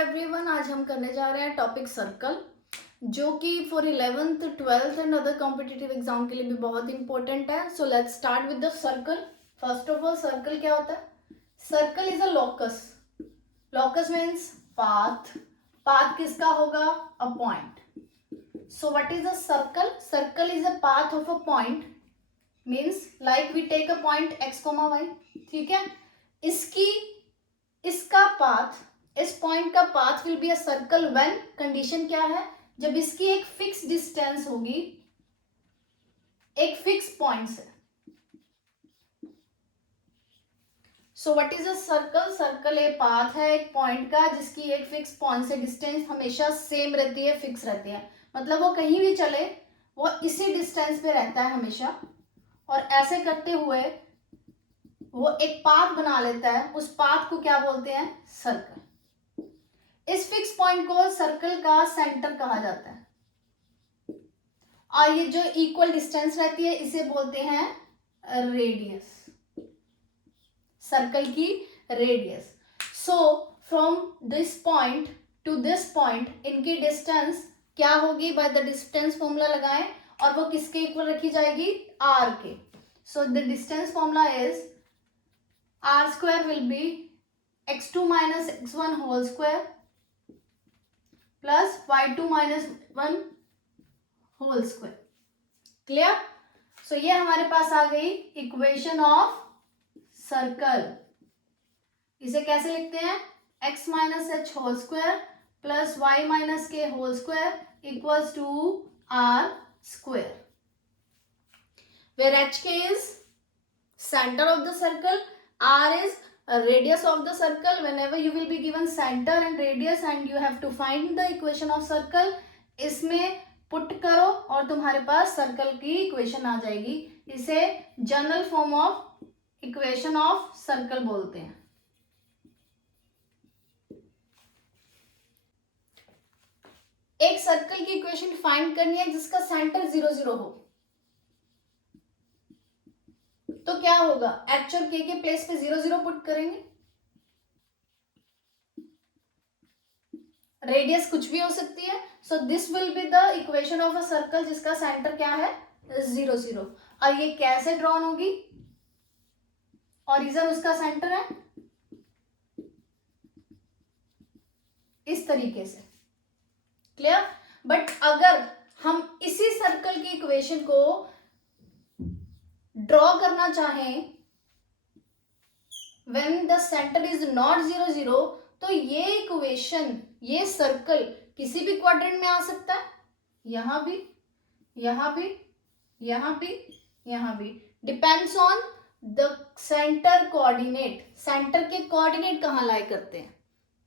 Everyone, आज हम करने जा रहे हैं टॉपिक सर्कल, जो कि for 11th 12th and other competitive exam के लिए भी बहुत इंपॉर्टेंट है. So let's start with the circle. First of all, circle क्या होता है? Circle is a locus. Locus means path. Path किसका होगा? A point. So what is a circle? Circle is a path of a point. Means like we take a point x, y. ठीक है, इसका path, इस point का path will be a circle when, condition क्या है? जब इसकी एक फिक्स डिस्टेंस होगी एक फिक्स पॉइंट से. सो what is a circle? Circle a path है एक पॉइंट का जिसकी एक फिक्स पॉइंट से डिस्टेंस हमेशा सेम रहती है, फिक्स रहती है. मतलब वो कहीं भी चले वो इसी डिस्टेंस पे रहता है हमेशा, और ऐसे करते हुए वो एक पाथ बना लेता है. उस पाथ को क्या बोलते हैं? सर्कल. इस फिक्स पॉइंट को सर्कल का सेंटर कहा जाता है, और ये जो इक्वल डिस्टेंस रहती है इसे बोलते हैं रेडियस. सर्कल की radius. So from this point two this point इनकी डिस्टेंस क्या होगी? बाय द डिस्टेंस फॉर्मूला लगाएं, और वो किसके इक्वल रखी जाएगी? R K. So the distance formula is R square will be x2 minus x1 whole square plus y2 minus 1 whole square. Clear? सो ये हमारे पास आ गई इक्वेशन ऑफ सर्कल. इसे कैसे लिखते हैं? x minus H whole square plus y minus K whole square equals to R square, where hk is center of the circle, r is radius of the circle. Whenever you will be given center and radius and you have to find the equation of circle, इसमें put करो और तुम्हारे पास circle की equation आ जाएगी. इसे general form of equation of circle बोलते हैं. एक सर्कल की इक्वेशन फाइंड करनी है जिसका सेंटर 0 0 हो, तो क्या होगा? एच और के प्लेस पे 0 0 पुट करेंगे. रेडियस कुछ भी हो सकती है. So this will be the equation of a circle जिसका सेंटर क्या है? 0 0. और ये कैसे ड्रॉन होगी? ओरिजिन उसका सेंटर है इस तरीके से. क्लियर? बट अगर हम इसी सर्कल की इक्वेशन को ड्रॉ करना चाहें when the centre is not 0 0, तो ये इक्वेशन, ये सर्कल किसी भी क्वाड्रेंट में आ सकता है. यहां भी, यहां भी, यहां भी, यहां भी. Depends on the centre coordinate. Centre के कोऑर्डिनेट कहां लाई करते हैं.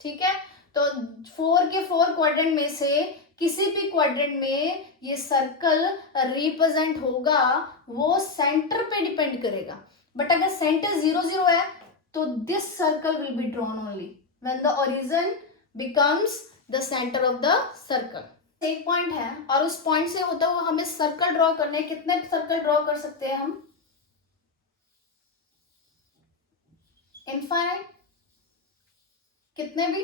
ठीक है, तो 4 के 4 क्वाड्रेंट में से किसी भी क्वाड्रेंट में ये सर्कल रिप्रेजेंट होगा, वो सेंटर पे डिपेंड करेगा. बट अगर सेंटर 0 0 है तो this circle will be drawn only when the origin becomes the centre of the circle. एक पॉइंट है और उस पॉइंट से होता हुआ हमें सर्कल ड्रॉ करने. कितने सर्कल ड्रॉ कर सकते हैं हम? इनफाइनाइट. कितने भी.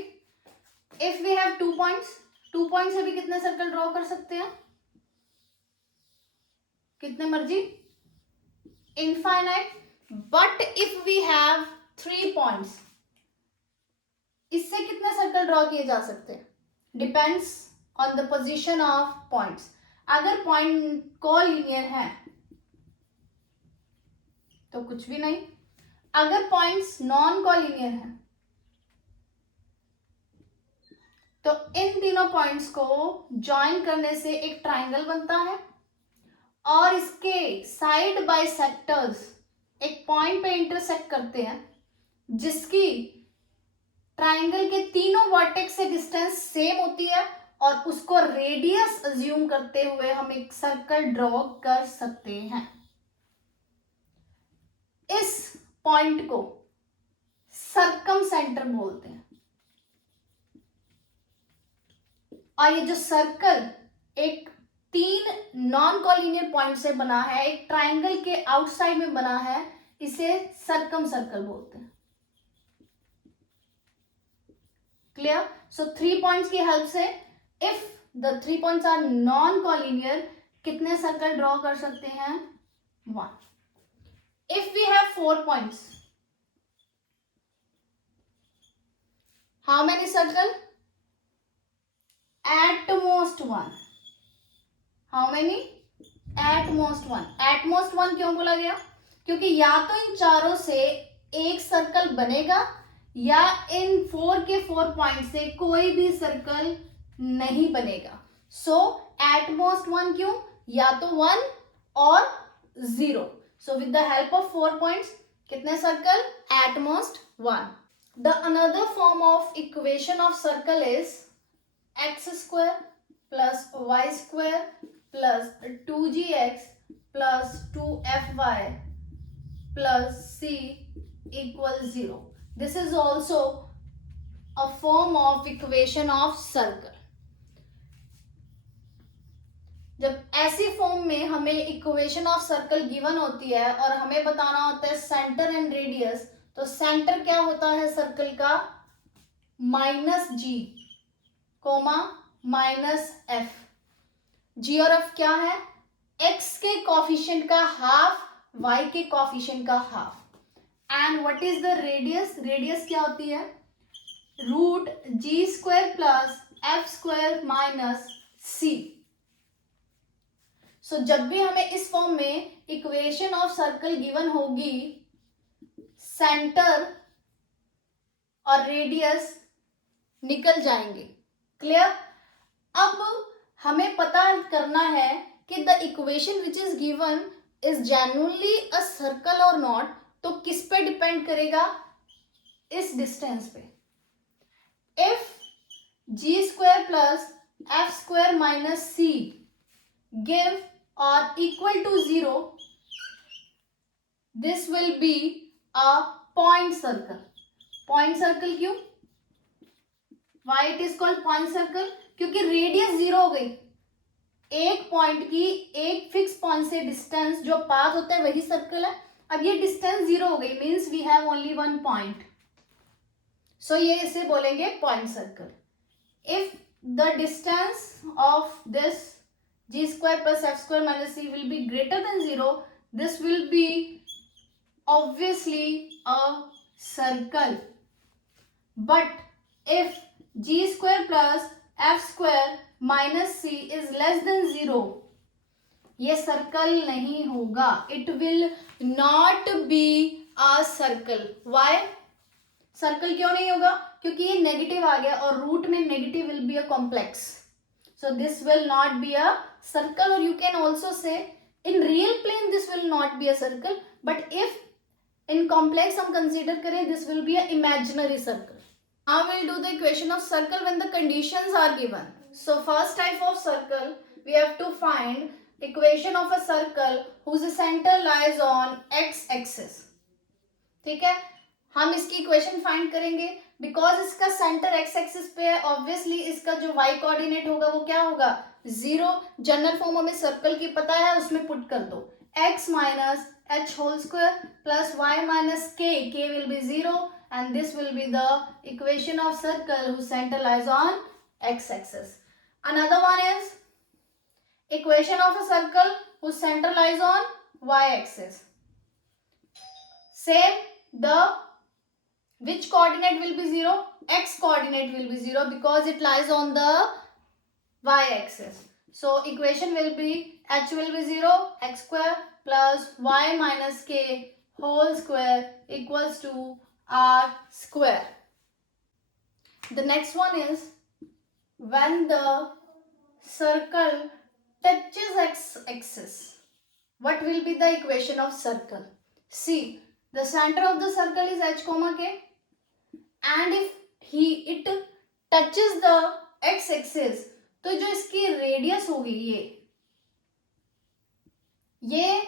If we have 2 points, 2 point से भी कितने सर्कल ड्रॉ कर सकते हैं? कितने मर्जी. Infinite. But if we have 3 points, इससे कितने सर्कल ड्रॉ किए जा सकते हैं? Depends on the position of points. अगर पॉइंट कोलिनियर है तो कुछ भी नहीं. अगर पॉइंट्स नॉन कोलिनियर है तो इन तीनों पॉइंट्स को ज्वाइन करने से एक ट्राइंगल बनता है, और इसके साइड बाय सेक्टर्स एक पॉइंट पे इंटरसेक्ट करते हैं जिसकी ट्राइंगल के तीनों वर्टेक्स से डिस्टेंस सेम होती है, और उसको रेडियस अज्यूम करते हुए हम एक सर्कल ड्रॉ कर सकते हैं. इस पॉइंट को सर्कम सेंटर बोलते हैं. और ये जो सर्कल एक 3 नॉन कोलिनियर पॉइंट से बना है, एक ट्राइंगल के आउटसाइड में बना है, इसे सर्कम सर्कल बोलते हैं. क्लियर? सो 3 पॉइंट्स की हेल्प से if the 3 points are non collinear कितने सर्कल ड्रॉ कर सकते हैं? 1. If we have 4 points, how many circle? At most 1. How many? At most 1. At most 1 क्यों बोला गया? क्योंकि या तो इन चारों से एक सर्कल बनेगा या इन 4 के 4 पॉइंट से कोई भी सर्कल नहीं बनेगा. सो एट मोस्ट 1 क्यों? या तो 1 और 0. So with the help of 4 points कितने circle? At most 1. The another form of equation of circle is x square plus y square plus 2gx plus 2fy plus c equals 0. This is also a form of equation of circle. जब ऐसी form में हमें equation of circle given होती है और हमें बताना होता है सेंटर एंड रेडियस, तो सेंटर क्या होता है सर्कल का? -g comma -f. g और f क्या है? x के कॉफिशिएंट का हाफ, y के कॉफिशिएंट का half. And what is the radius? Radius क्या होती है? √g² plus f² minus c. सो जब भी हमें इस फॉर्म में इक्वेशन ऑफ सर्कल गिवन होगी, सेंटर और रेडियस निकल जाएंगे. क्लियर? अब हमें पता करना है कि the equation which is given is genuinely a circle और नॉट. तो किस पे डिपेंड करेगा? इस डिस्टेंस पे. If g² plus f² minus c give or equal to 0, this will be a point circle. Point circle क्यों? Why it is called point circle? क्योंकि radius 0 हो गई. एक पॉइंट की एक फिक्स पॉइंट से डिस्टेंस जो पास होता है वही सर्कल है. अब ये डिस्टेंस 0 हो गई, means we have only 1 point. So ये इसे बोलेंगे point circle. If the distance of this g² plus f² minus c will be greater than 0, this will be obviously a circle. But if g² plus f² minus c is less than 0, ये circle नहीं होगा. It will not be a circle. Why? Circle क्यों नहीं होगा? क्योंकि ये negative आ गया और रूट में negative will be a complex. So this will not be a circle, or you can also say in real plane this will not be a circle, but if in complex हम consider करें this will be a imaginary circle. Now we'll do the equation of circle when the conditions are given. So first type of circle we have to find equation of a circle whose center lies on x axis. ठीक है, हम इसकी equation find करेंगे. Because इसका centre x axis पे है, obviously इसका जो वाई कोऑर्डिनेट होगा वो क्या होगा? 0. जनरल फॉर्म हमें सर्कल की पता है, उसमें पुट कर दो x minus h whole square plus y minus k will be 0 and this will be the equation of circle whose center lies on x axis. Another one is equation of a circle whose center lies on y axis. Same, the which coordinate will be 0? X coordinate will be 0 because it lies on the y axis. So equation will be h will be 0, x square plus y minus k whole square equals to r square. The next one is when the circle touches x axis, what will be the equation of circle? See, the center of the circle is h comma k, and if it touches the x axis, तो जो इसकी radius होगी ये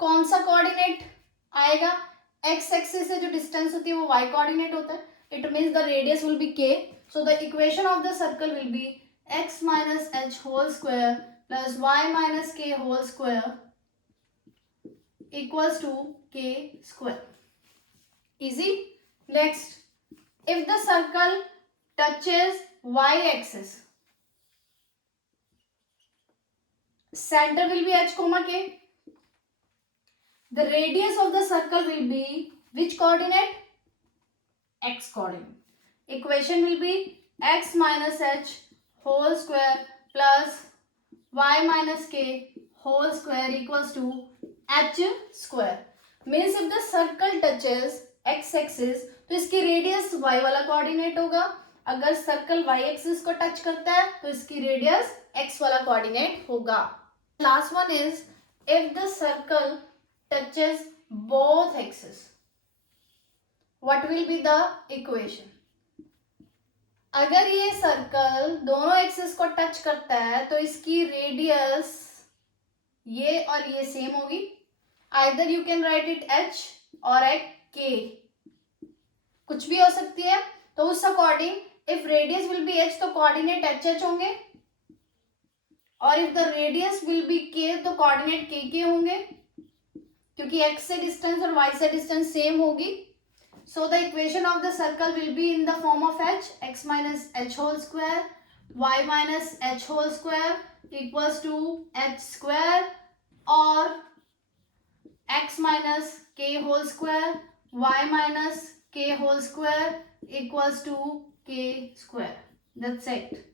कौन सा coordinate आएगा? x axis से जो डिस्टेंस होती है वो y कोऑर्डिनेट होता है. It means the radius will be k. So the equation of the circle will be x minus h whole square plus y minus k whole square equals to k square. Easy. Next, if the circle touches y-axis, center will be h comma k. The radius of the circle will be which coordinate? X coordinate. Equation will be x minus h whole square plus y minus k whole square equals to h square. Means if the circle touches x axis तो इसकी radius y वाला coordinate होगा. अगर circle y axis को touch करता है तो इसकी रेडियस x वाला कोऑर्डिनेट होगा. Last one is if the circle touches both axes, what will be the equation? अगर ये सर्कल दोनों एक्सिस को टच करता है तो इसकी रेडियस ये और ये सेम होगी. Either you can write it h और एक k, कुछ भी हो सकती है. तो उस according if radius will be h तो कोऑर्डिनेट h होंगे और if the radius will be k तो कोऑर्डिनेट k होंगे क्योंकि x से डिस्टेंस और y से डिस्टेंस सेम होगी. So the equation of the circle will be in the form of h, x minus h whole square, y minus h whole square equals to h square, or x minus k whole square, y minus k whole square equals to k square. That's it.